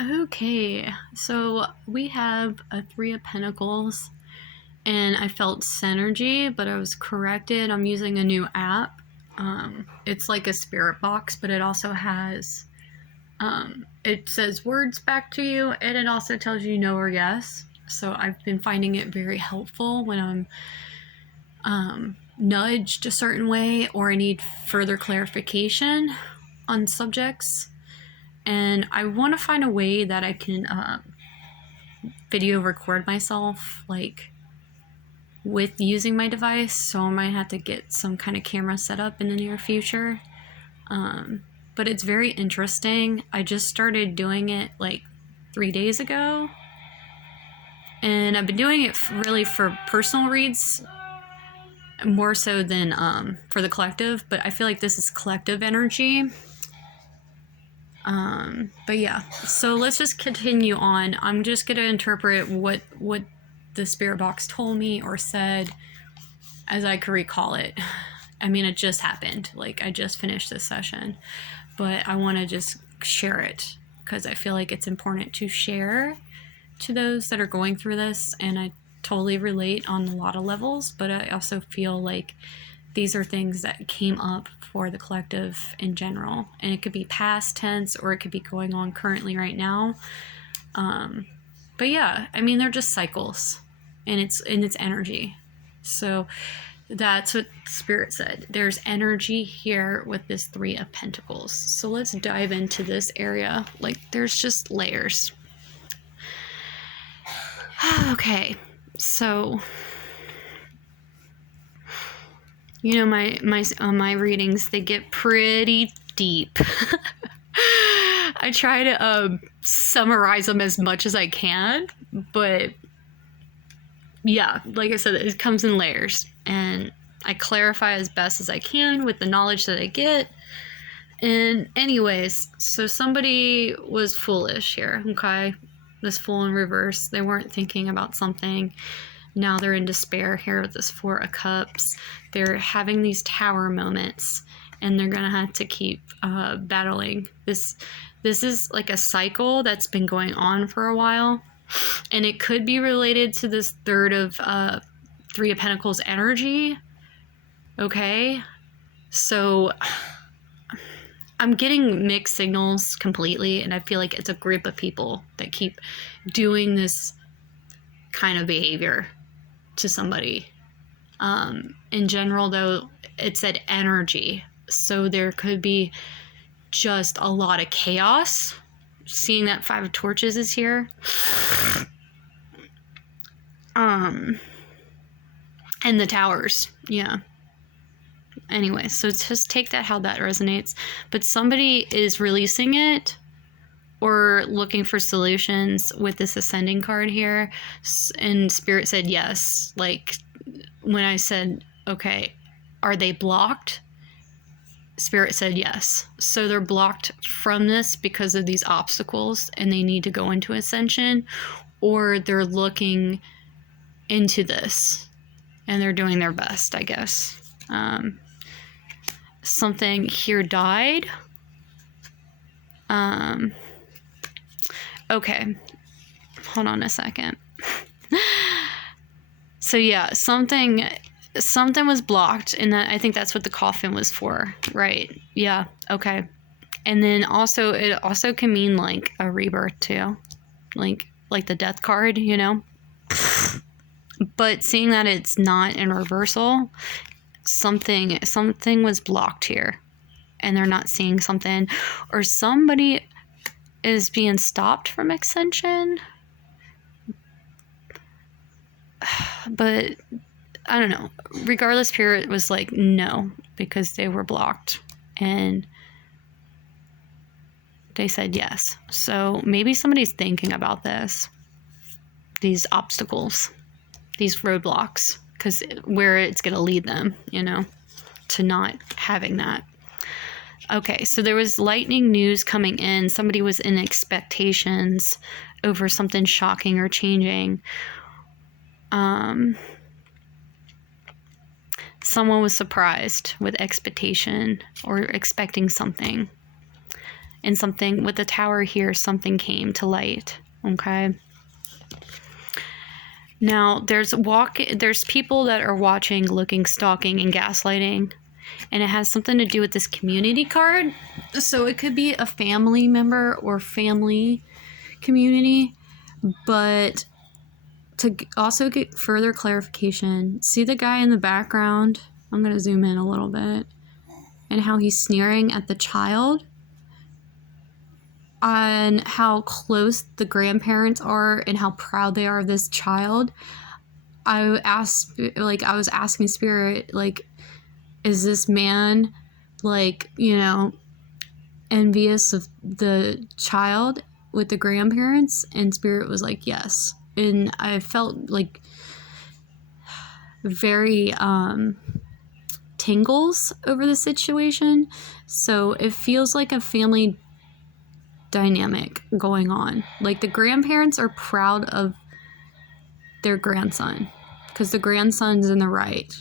Okay, so we have a Three of Pentacles, and I felt synergy, but I was corrected. I'm using a new app. It's like a spirit box, but it also has, it says words back to you, and it also tells you no or yes. So I've been finding it very helpful when I'm nudged a certain way or I need further clarification on subjects. And I want to find a way that I can video record myself, like with using my device. So I might have to get some kind of camera set up in the near future. But it's very interesting. I just started doing it like 3 days ago. And I've been doing it really for personal reads more so than for the collective. But I feel like this is collective energy. But yeah, so let's just continue on. I'm just gonna interpret what the spirit box told me or said as I could recall it. I mean, it just happened. Like, I just finished this session, but I want to just share it because I feel like it's important to share to those that are going through this. And I totally relate on a lot of levels, but I also feel like these are things that came up for the collective in general. And it could be past tense or it could be going on currently right now. But yeah, I mean, they're just cycles and it's energy. So that's what Spirit said. There's energy here with this Three of Pentacles. So let's dive into this area. Like, there's just layers. Okay, so you know, my readings, they get pretty deep. I try to summarize them as much as I can, but yeah, like I said, it comes in layers, and I clarify as best as I can with the knowledge that I get. And anyways, so somebody was foolish here, okay? This Fool in reverse. They weren't thinking about something. Now they're in despair here with this Four of Cups. They're having these tower moments, and they're gonna have to keep battling. This is like a cycle that's been going on for a while, and it could be related to this third of Three of Pentacles energy. Okay, so I'm getting mixed signals completely, and I feel like it's a group of people that keep doing this kind of behavior to somebody. In general, though, it said energy, so there could be just a lot of chaos. Seeing that Five of Torches is here. And the towers, yeah. Anyway, so just take that how that resonates. But somebody is releasing it or looking for solutions with this Ascending card here. And Spirit said yes. Like, when I said, okay, are they blocked? Spirit said yes. So they're blocked from this because of these obstacles and they need to go into Ascension, or they're looking into this and they're doing their best, I guess. Something here died. Okay, hold on a second. So yeah, something was blocked, and that, I think that's what the coffin was for, right? Yeah, okay. And then also, it also can mean like a rebirth too, like the death card, you know. But seeing that it's not in reversal, something was blocked here, and they're not seeing something, or somebody is being stopped from Ascension. But I don't know. Regardless, Spirit was like, no, because they were blocked. And they said yes. So maybe somebody's thinking about this. These obstacles. These roadblocks. Because where it's going to lead them, you know, to not having that. Okay, so there was lightning news coming in. Somebody was in expectations over something shocking or changing. Someone was surprised with expectation or expecting something. And something with the tower here, something came to light. Okay. Now there's people that are watching, looking, stalking, and gaslighting. And it has something to do with this community card. So it could be a family member or family community. But to also get further clarification, see the guy in the background? I'm going to zoom in a little bit. And how he's sneering at the child. On how close the grandparents are and how proud they are of this child. I was asking Spirit, like, is this man, like, you know, envious of the child with the grandparents? And Spirit was like, yes. And I felt like very tingles over the situation. So it feels like a family dynamic going on. Like the grandparents are proud of their grandson because the grandson's in the right.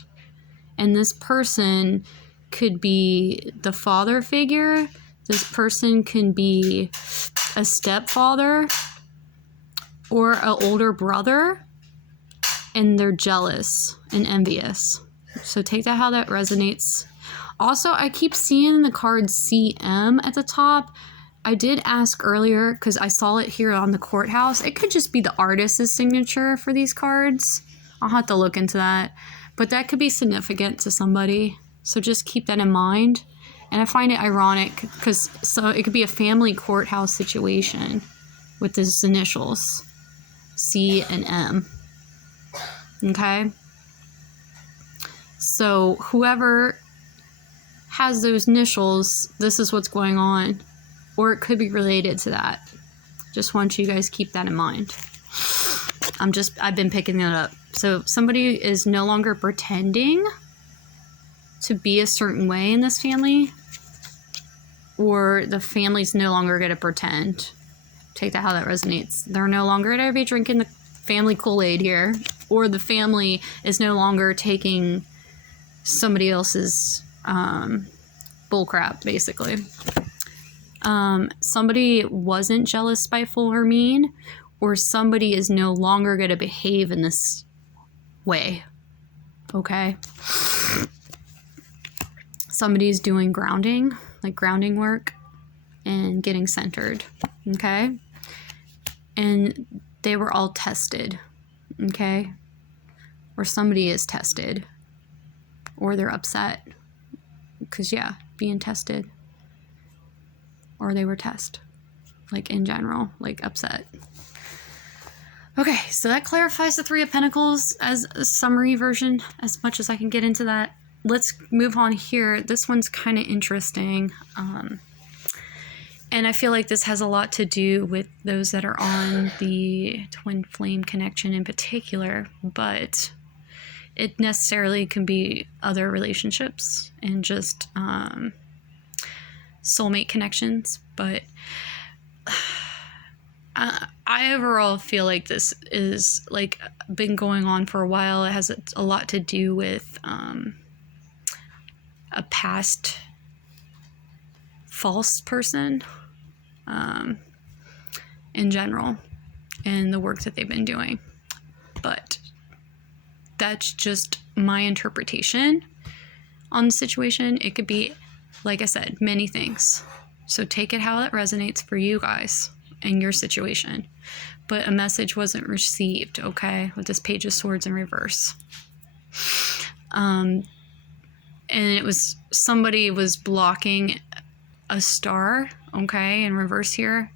And this person could be the father figure. This person can be a stepfather or an older brother, and they're jealous and envious. So take that how that resonates. Also, I keep seeing the card CM at the top. I did ask earlier because I saw it here on the courthouse. It could just be the artist's signature for these cards. I'll have to look into that. But that could be significant to somebody. So just keep that in mind. And I find it ironic because it could be a family courthouse situation with these initials, C and M. Okay? So whoever has those initials, this is what's going on. Or it could be related to that. Just want you guys keep that in mind. I've been picking it up. So somebody is no longer pretending to be a certain way in this family. Or the family's no longer going to pretend. Take that how that resonates. They're no longer going to be drinking the family Kool-Aid here. Or the family is no longer taking somebody else's bullcrap, basically. Somebody wasn't jealous, spiteful, or mean, or somebody is no longer going to behave in this way. Okay? Somebody's doing grounding, like grounding work, and getting centered. Okay? And they were all tested. Okay? Or somebody is tested. Or they're upset. Because, yeah, being tested. Or they were tested, like in general, like upset. Okay, so that clarifies the Three of Pentacles as a summary version, as much as I can get into that. Let's move on here. This one's kind of interesting. And I feel like this has a lot to do with those that are on the twin flame connection in particular, but it necessarily can be other relationships and just soulmate connections. But I overall feel like this is like been going on for a while. It has a lot to do with a past false person in general and the work that they've been doing. But that's just my interpretation on the situation. It could be, like I said, many things. So take it how it resonates for you guys and your situation. But a message wasn't received, okay, with this Page of Swords in reverse. And it was, somebody was blocking a star, okay, in reverse here.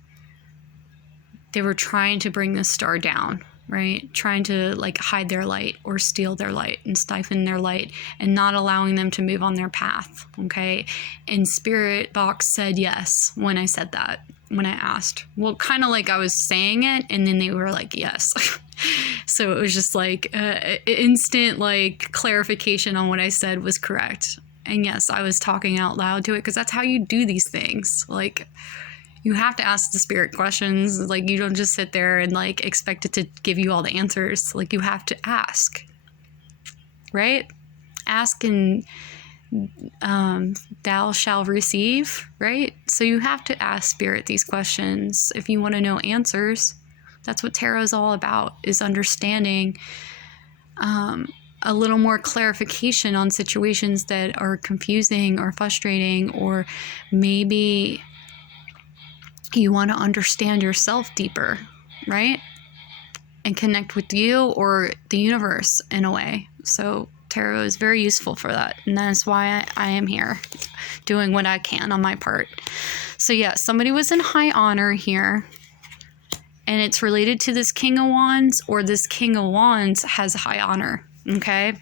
They were trying to bring this star down, right? Trying to like hide their light or steal their light and stifle their light and not allowing them to move on their path, okay? And Spirit Box said yes when I said that, when I asked. Well, kind of like I was saying it and then they were like, yes. So it was just like instant like clarification on what I said was correct. And yes, I was talking out loud to it because that's how you do these things. Like, you have to ask the spirit questions. Like, you don't just sit there and like expect it to give you all the answers. Like, you have to ask, right? Ask and thou shall receive, right? So you have to ask Spirit these questions if you want to know answers. That's what tarot is all about, is understanding a little more clarification on situations that are confusing or frustrating, or maybe you want to understand yourself deeper, right? And connect with you or the universe in a way. So tarot is very useful for that. And that's why I am here doing what I can on my part. So yeah, somebody was in high honor here. And it's related to this King of Wands, or this King of Wands has high honor. Okay.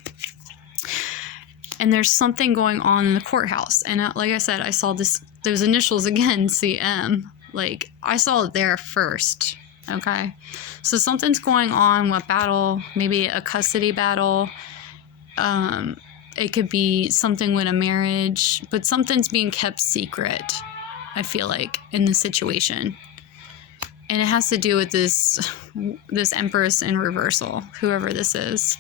And there's something going on in the courthouse. And like I said, I saw those initials again, CM. Like, I saw it there first. Okay. So something's going on with battle, maybe a custody battle. It could be something with a marriage, but something's being kept secret, I feel like, in the situation. And it has to do with this Empress in reversal, whoever this is.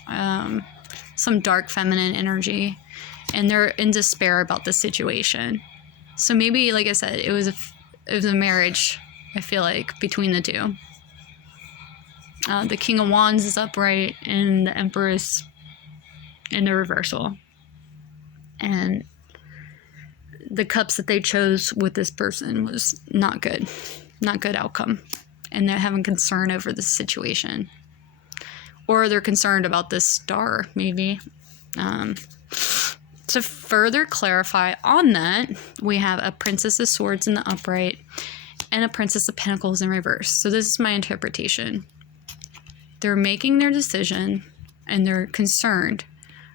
Some dark feminine energy. And they're in despair about the situation. So maybe, like I said, it was a marriage, I feel like, between the two. The King of Wands is upright and the Empress in the reversal. And the cups that they chose with this person was not good. Not good outcome. And they're having concern over the situation. Or they're concerned about this star, maybe. To further clarify on that, we have a Princess of Swords in the upright and a Princess of Pentacles in reverse. So this is my interpretation. They're making their decision and they're concerned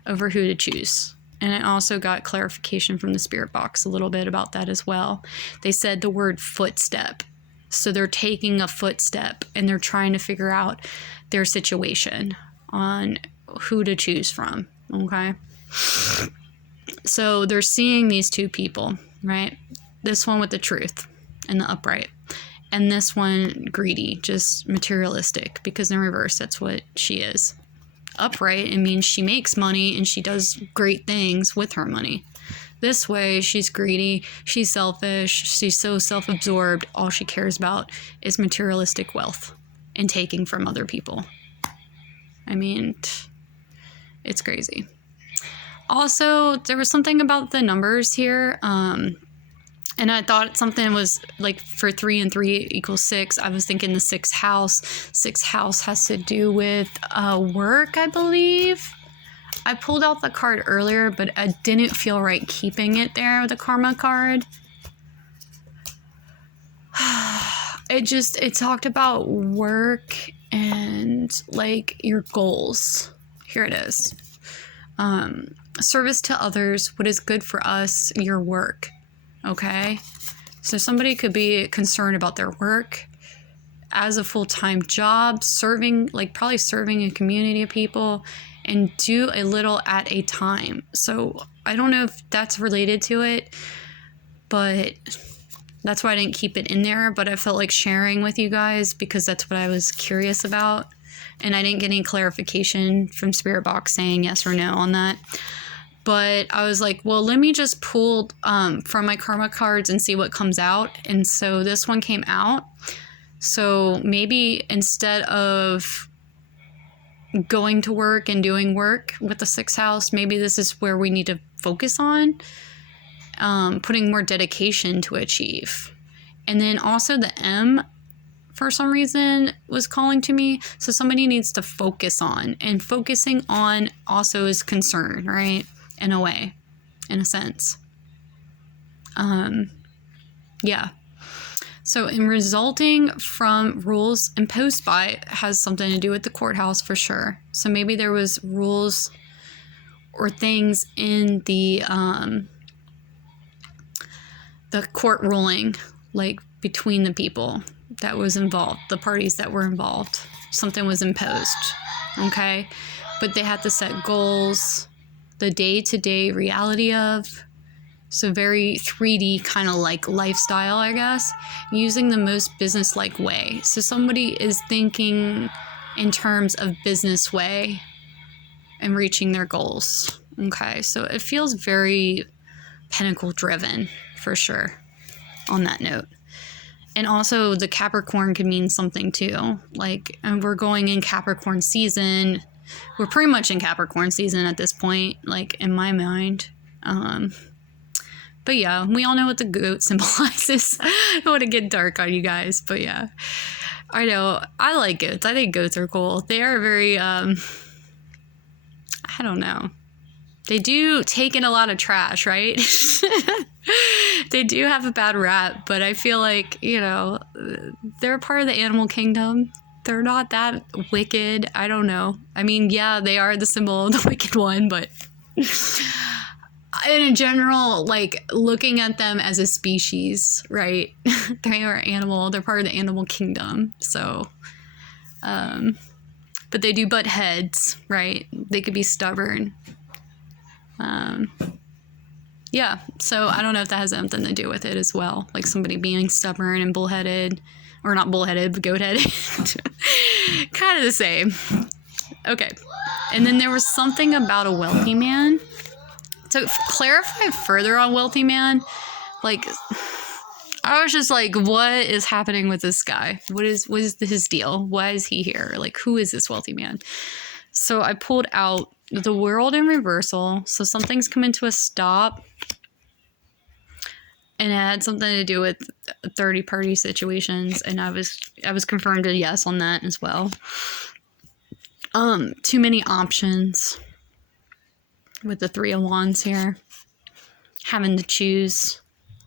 over who to choose. And I also got clarification from the spirit box a little bit about that as well. They said the word footstep. So they're taking a footstep and they're trying to figure out their situation on who to choose from. Okay. So they're seeing these two people, right? This one with the truth and the upright. And this one greedy, just materialistic, because in reverse, that's what she is. Upright, it means she makes money and she does great things with her money. This way, she's greedy, she's selfish, she's so self-absorbed, all she cares about is materialistic wealth and taking from other people. I mean, it's crazy. Also, there was something about the numbers here, and I thought something was like for 3 and 3 equals 6. I was thinking the 6th house. 6th house has to do with work, I believe. I pulled out the card earlier, but I didn't feel right keeping it there, the karma card. It talked about work and like your goals. Here it is. Service to others, what is good for us, your work. Okay? So somebody could be concerned about their work as a full-time job, probably serving a community of people, and do a little at a time. So I don't know if that's related to it, but that's why I didn't keep it in there. But I felt like sharing with you guys because that's what I was curious about. And I didn't get any clarification from Spirit Box saying yes or no on that. But I was like, well, let me just pull from my karma cards and see what comes out. And so this one came out. So maybe instead of going to work and doing work with the 6th house, maybe this is where we need to focus on putting more dedication to achieve. And then also the M, for some reason, was calling to me. So somebody needs to focus on, and focusing on also is concern, right? In a way, in a sense. Yeah. So in resulting from rules imposed by has something to do with the courthouse for sure. So maybe there was rules or things in the court ruling, like between the people that was involved, the parties that were involved. Something was imposed, okay? But they had to set goals, the day-to-day reality of, so very 3D kind of like lifestyle, I guess, using the most business-like way. So somebody is thinking in terms of business way and reaching their goals, Okay, so it feels very pentacle driven for sure on that note. And also the Capricorn could mean something too. Like, and we're going in Capricorn season. We're pretty much in Capricorn season at this point, like in my mind. But yeah, we all know what the goat symbolizes. I don't want to get dark on you guys, but yeah. I know. I like goats. I think goats are cool. They are very, I don't know. They do take in a lot of trash, right? They do have a bad rap, but I feel like, you know, they're a part of the animal kingdom. They're not that wicked. I don't know. I mean, yeah, they are the symbol of the wicked one, but in general, like looking at them as a species, right? They are animal. They're part of the animal kingdom. So, but they do butt heads, right? They could be stubborn. Yeah, so I don't know if that has something to do with it as well. Like somebody being stubborn and bullheaded, or not bullheaded, but goat-headed. Kind of the same. Okay, and then there was something about a wealthy man. To clarify further on wealthy man, like, I was just like, what is happening with this guy? What is his deal? Why is he here? Like, who is this wealthy man? So I pulled out the world in reversal. So something's coming to a stop. And it had something to do with 30-party situations. And I was confirmed a yes on that as well. Too many options with the 3 of Wands here. Having to choose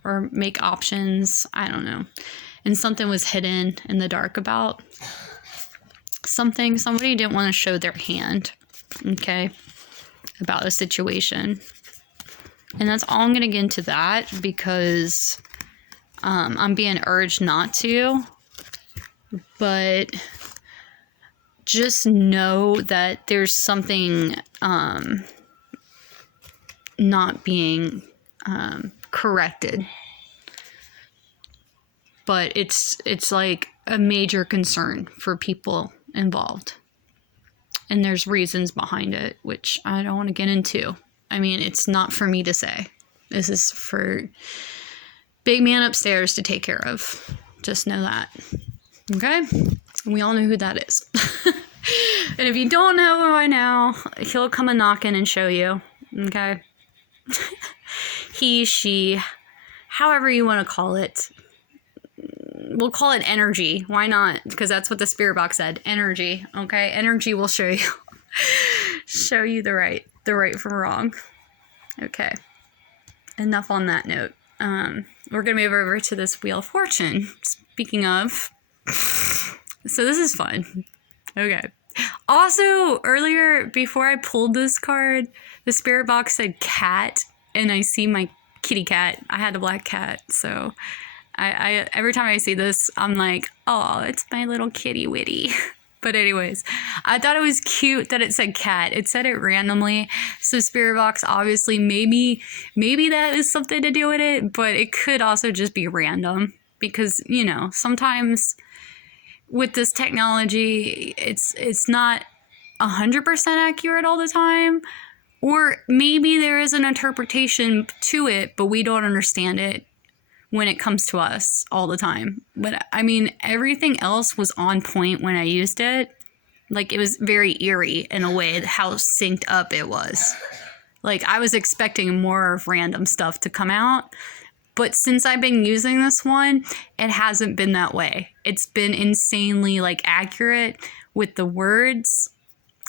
or make options. I don't know. And something was hidden in the dark about something. Somebody didn't want to show their hand. Okay. About a situation. And that's all I'm going to get into that because I'm being urged not to. But just know that there's something not being corrected. But it's like a major concern for people involved. And there's reasons behind it, which I don't want to get into. I mean, it's not for me to say. This is for big man upstairs to take care of. Just know that. Okay? We all know who that is. And if you don't know by now, he'll come a knocking and show you. Okay? He, she, however you want to call it. We'll call it energy. Why not? Because that's what the spirit box said. Energy. Okay? Energy will show you. Show you the right from wrong. Okay. Enough on that note. We're going to move over to this Wheel of Fortune. Speaking of. So this is fun. Okay. Also, earlier, before I pulled this card, the spirit box said cat. And I see my kitty cat. I had a black cat. So I every time I see this, I'm like, oh, it's my little kitty witty. But anyways, I thought it was cute that it said cat. It said it randomly. So spirit box, obviously, maybe that is something to do with it, but it could also just be random because, you know, sometimes with this technology, it's not 100% accurate all the time, or maybe there is an interpretation to it, but we don't understand it when it comes to us all the time. But I mean, everything else was on point when I used it. Like, it was very eerie in a way, how synced up it was. Like, I was expecting more of random stuff to come out. But since I've been using this one, it hasn't been that way. It's been insanely, like, accurate with the words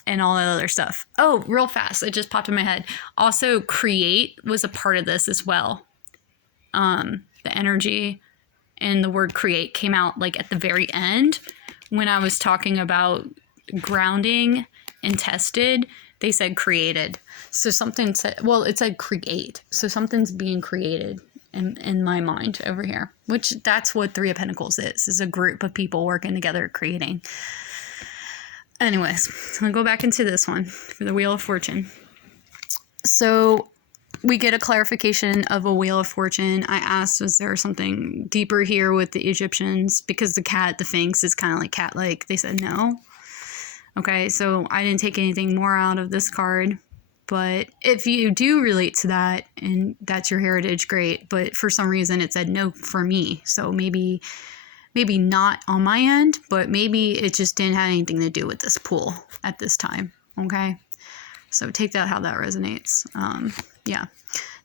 and all that other stuff. Oh, real fast. It just popped in my head. Also, create was a part of this as well. The energy and the word create came out like at the very end when I was talking about grounding and tested. They said created. So something said, well, it said create. So something's being created in my mind over here, which that's what 3 of Pentacles is a group of people working together creating. Anyways, I'm going to go back into this one for the Wheel of Fortune. So we get a clarification of a Wheel of Fortune. I asked, was there something deeper here with the Egyptians? Because the cat, the Sphinx, is kind of like cat-like. They said no. Okay, so I didn't take anything more out of this card. But if you do relate to that and that's your heritage, great. But for some reason it said no for me. So maybe not on my end, but maybe it just didn't have anything to do with this pool at this time. Okay. So take that how that resonates. Yeah.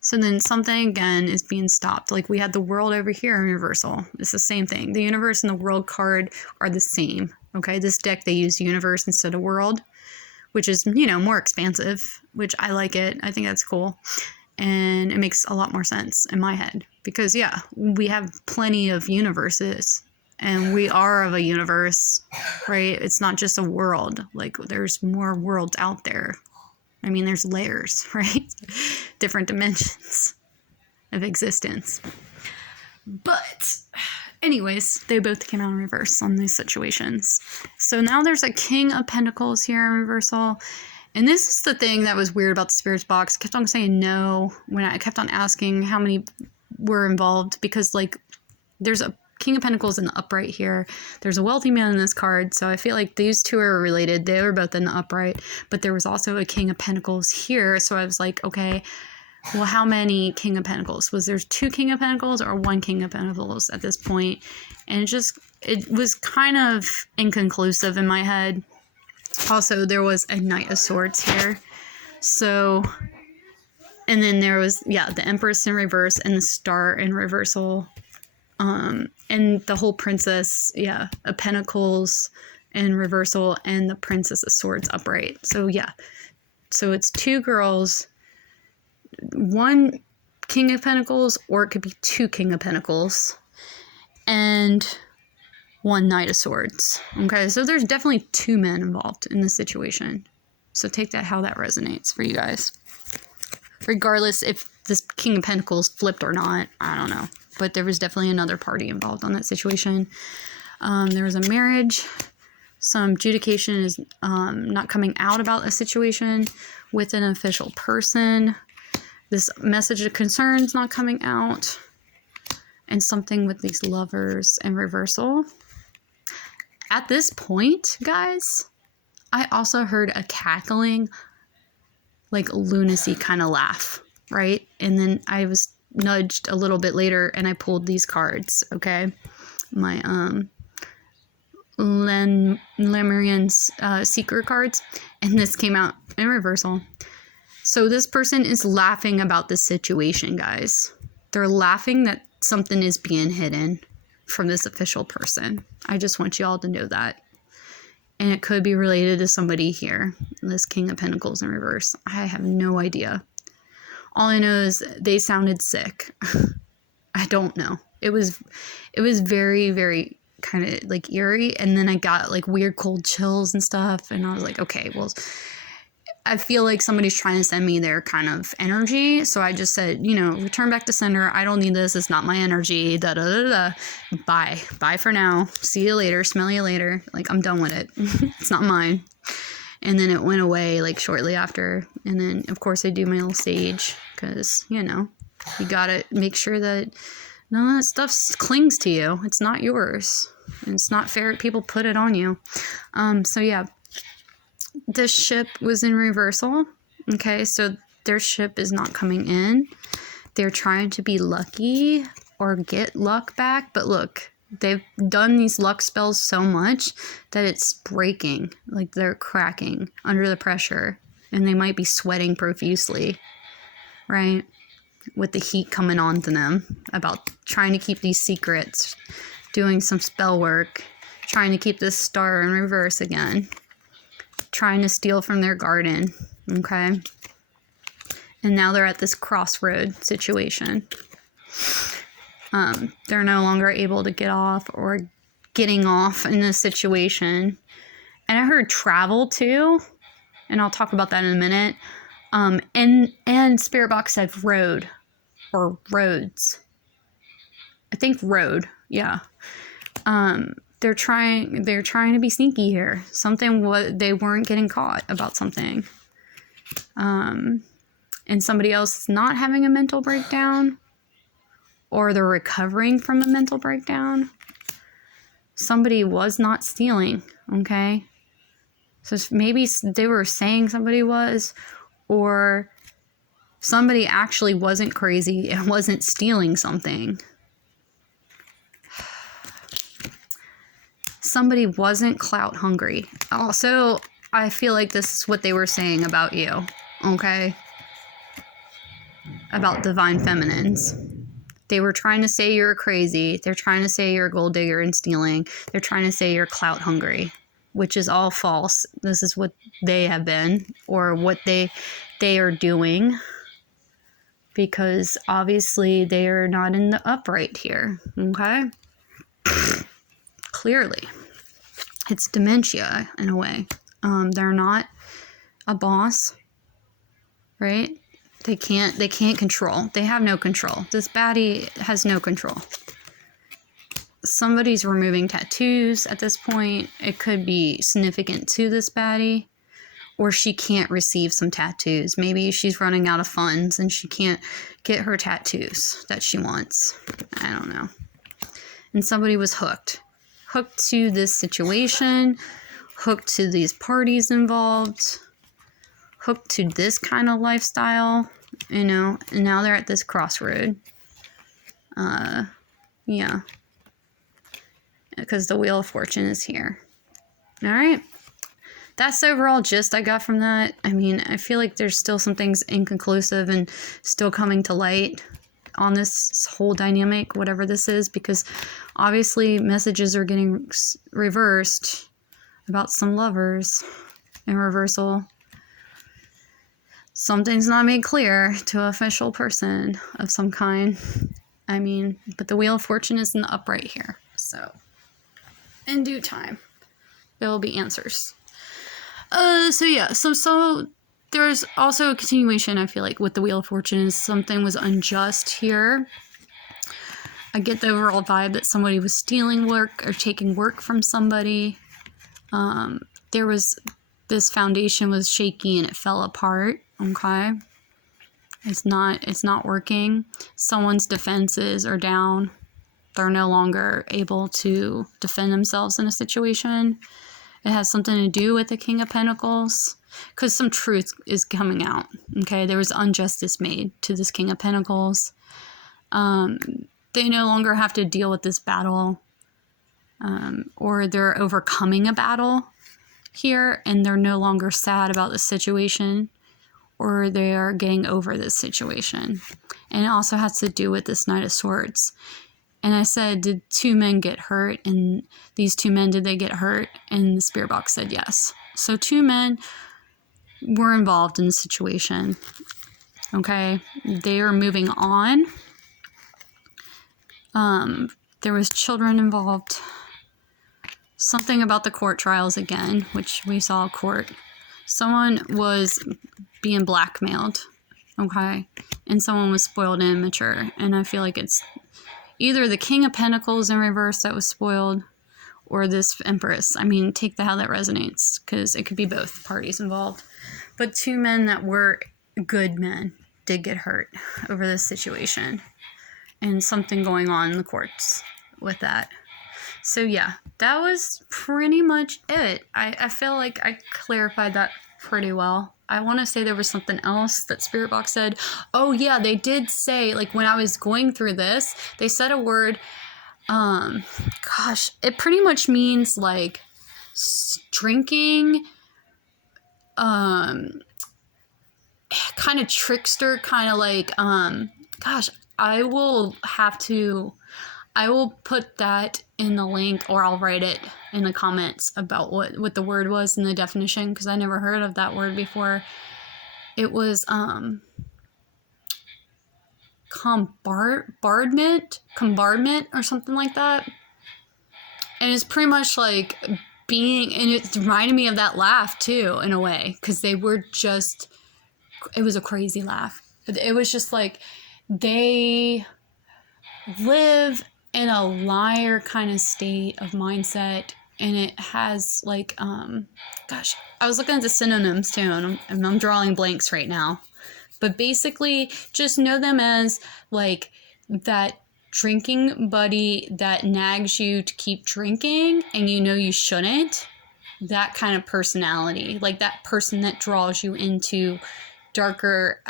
So then something again is being stopped. Like we had the world over here in reversal. It's the same thing. The universe and the world card are the same. Okay. This deck, they use universe instead of world, which is, more expansive, which I like it. I think that's cool. And it makes a lot more sense in my head because, yeah, we have plenty of universes and we are of a universe, right? It's not just a world. Like there's more worlds out there. I mean, there's layers, right? Different dimensions of existence. But anyways, they both came out in reverse on these situations. So now there's a King of Pentacles here in reversal. And this is the thing that was weird about the Spirits box. I kept on saying no when I kept on asking how many were involved. Because, like, there's a King of Pentacles in the upright here. There's a wealthy man in this card. So I feel like these two are related. They were both in the upright. But there was also a King of Pentacles here. So I was like, okay, well, how many King of Pentacles? Was there 2 King of Pentacles or 1 King of Pentacles at this point? And it was kind of inconclusive in my head. Also, there was a Knight of Swords here. So, and then there was, the Empress in reverse and the Star in reversal. And the whole Princess, of Pentacles in reversal and the Princess of Swords upright. So, so it's 2 girls, 1 King of Pentacles, or it could be 2 King of Pentacles, and 1 Knight of Swords. Okay, so there's definitely 2 men involved in this situation. So take that how that resonates for you guys. Regardless if this King of Pentacles flipped or not, I don't know. But there was definitely another party involved on that situation. There was a marriage. Some adjudication is not coming out about a situation with an official person. This message of concern is not coming out. And something with these lovers in reversal. At this point, guys, I also heard a cackling, like lunacy kind of laugh, right? And then I was nudged a little bit later and I pulled these cards, okay? My Lemurian's Seeker cards, and this came out in reversal. So this person is laughing about this situation, guys. They're laughing that something is being hidden from this official person. I just want you all to know that. And it could be related to somebody here. This King of Pentacles in reverse. I have no idea. All I know is they sounded sick. I don't know. It was very, very kind of like eerie. And then I got like weird cold chills and stuff. And I was like, okay, well, I feel like somebody's trying to send me their kind of energy. So I just said, return back to sender. I don't need this. It's not my energy. Da da da da. Bye. Bye for now. See you later. Smell you later. Like, I'm done with it. It's not mine. And then it went away like shortly after. And then, of course, I do my little sage because, you got to make sure that none of that stuff clings to you. It's not yours. And it's not fair that people put it on you. So, yeah. This ship was in reversal. Okay, so their ship is not coming in. They're trying to be lucky or get luck back. But look, they've done these luck spells so much that it's breaking. Like they're cracking under the pressure. And they might be sweating profusely, right? With the heat coming on to them about trying to keep these secrets, doing some spell work, trying to keep this star in reverse again. Trying to steal from their garden, okay? And now they're at this crossroad situation. They're no longer able to get off or getting off in this situation. And I heard travel too, and I'll talk about that in a minute. And Spirit Box said road or roads. I think road, yeah. They're trying to be sneaky here. They weren't getting caught about something. And somebody else is not having a mental breakdown, or they're recovering from a mental breakdown. Somebody was not stealing, okay? So maybe they were saying somebody was, or somebody actually wasn't crazy and wasn't stealing something. Somebody wasn't clout hungry. Also, I feel like this is what they were saying about you, okay? About divine feminines. They were trying to say you're crazy. They're trying to say you're a gold digger and stealing. They're trying to say you're clout hungry, which is all false. This is what they have been, or what they are doing, because obviously they are not in the upright here, okay? Clearly. It's dementia in a way. They're not a boss, right? They can't control. They have no control. This baddie has no control. Somebody's removing tattoos at this point. It could be significant to this baddie, or she can't receive some tattoos. Maybe she's running out of funds and she can't get her tattoos that she wants. I don't know. And somebody was hooked to this situation, hooked to these parties involved, hooked to this kind of lifestyle, you know, and now they're at this crossroad. Yeah. Because the Wheel of Fortune is here. All right. That's the overall gist I got from that. I mean, I feel like there's still some things inconclusive and still coming to light on this whole dynamic, whatever this is, because obviously messages are getting reversed about some lovers in reversal. Something's not made clear to an official person of some kind. I mean, but the Wheel of Fortune is in the upright here. So, in due time, there will be answers. So there's also a continuation, I feel like, with the Wheel of Fortune. Something was unjust here. I get the overall vibe that somebody was stealing work or taking work from somebody. This foundation was shaky and it fell apart. Okay. It's not working. Someone's defenses are down. They're no longer able to defend themselves in a situation. It has something to do with the King of Pentacles, because some truth is coming out. Okay, there was injustice made to this King of Pentacles. They no longer have to deal with this battle, or they're overcoming a battle here, and they're no longer sad about the situation, or they are getting over this situation. And it also has to do with this Knight of Swords. And I said, did two men get hurt? And these two men, did they get hurt? And the spirit box said yes. So two men were involved in the situation. Okay. They are moving on. There was children involved. Something about the court trials again, which we saw court. Someone was being blackmailed. Okay. And someone was spoiled and immature. And I feel like it's either the King of Pentacles in reverse that was spoiled, or this Empress. I mean, take how that resonates, because it could be both parties involved. But two men that were good men did get hurt over this situation. And something going on in the courts with that. So yeah, that was pretty much it. I feel like I clarified that pretty well. I want to say there was something else that Spirit Box said. Oh yeah, they did say, like, when I was going through this, they said a word, it pretty much means like drinking, kind of trickster, kind of like, I will put that in the link, or I'll write it in the comments about what the word was in the definition, because I never heard of that word before. It was bombardment or something like that. And it's pretty much like being, and it reminded me of that laugh too, in a way, because it was a crazy laugh. It was just like they live in a liar kind of state of mindset, and it has like, I was looking at the synonyms too, and I'm drawing blanks right now, but basically just know them as like that drinking buddy that nags you to keep drinking and you know you shouldn't, that kind of personality, like that person that draws you into darker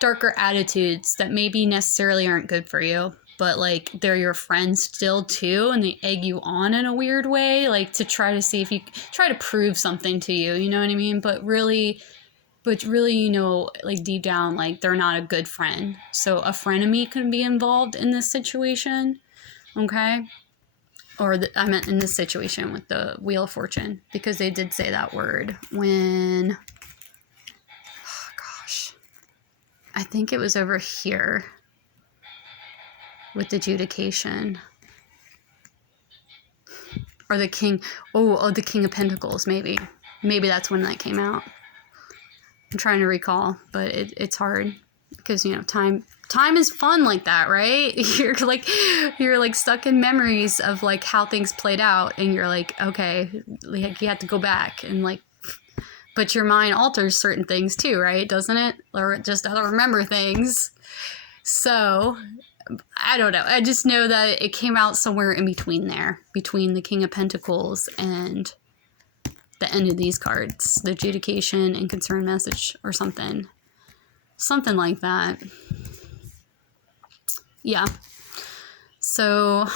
darker attitudes that maybe necessarily aren't good for you, but like they're your friends still too, and they egg you on in a weird way, like to try to see if you try to prove something to you, you know what I mean? But really, you know, like deep down, like they're not a good friend. So a frenemy could be involved in this situation, okay? Or I meant in this situation with the Wheel of Fortune, because they did say that word when, oh gosh, I think it was over here with the adjudication. Or the king, the King of Pentacles, maybe. Maybe that's when that came out. I'm trying to recall, but it's hard because, you know, time is fun like that, right? You're like stuck in memories of like how things played out, and you're like, okay, like you have to go back and like, but your mind alters certain things too, right? Doesn't it? Or it just doesn't remember things. So I don't know. I just know that it came out somewhere in between there, between the King of Pentacles and the end of these cards, the adjudication and concern message or something like that. Yeah. So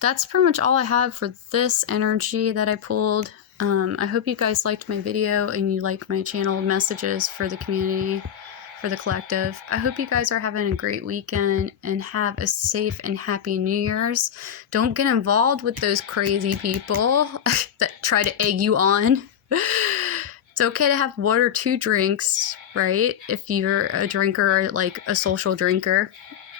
that's pretty much all I have for this energy that I pulled. I hope you guys liked my video and you like my channel messages for the community, for the collective. I hope you guys are having a great weekend and have a safe and happy New Year's. Don't get involved with those crazy people that try to egg you on. It's okay to have 1 or 2 drinks, right? If you're a drinker or like a social drinker.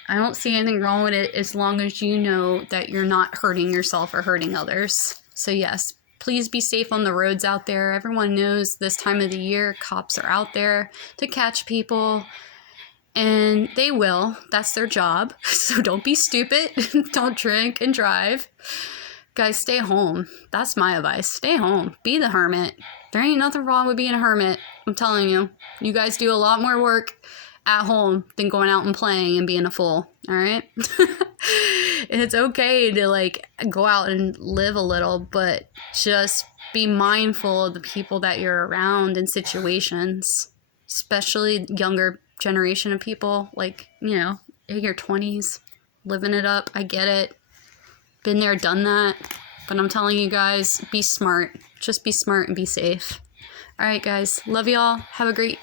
I don't see anything wrong with it as long as you know that you're not hurting yourself or hurting others. So yes, please be safe on the roads out there. Everyone knows this time of the year, cops are out there to catch people, and they will. That's their job. So don't be stupid. Don't drink and drive. Guys, stay home. That's my advice. Stay home. Be the hermit. There ain't nothing wrong with being a hermit. I'm telling you. You guys do a lot more work at home than going out and playing and being a fool. All right? And it's okay to like go out and live a little, but just be mindful of the people that you're around in situations, especially younger generation of people, like, you know, in your 20s, living it up. I get it. Been there, done that. But I'm telling you guys, be smart. Just be smart and be safe. All right, guys. Love y'all. Have a great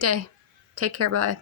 day. Take care. Bye.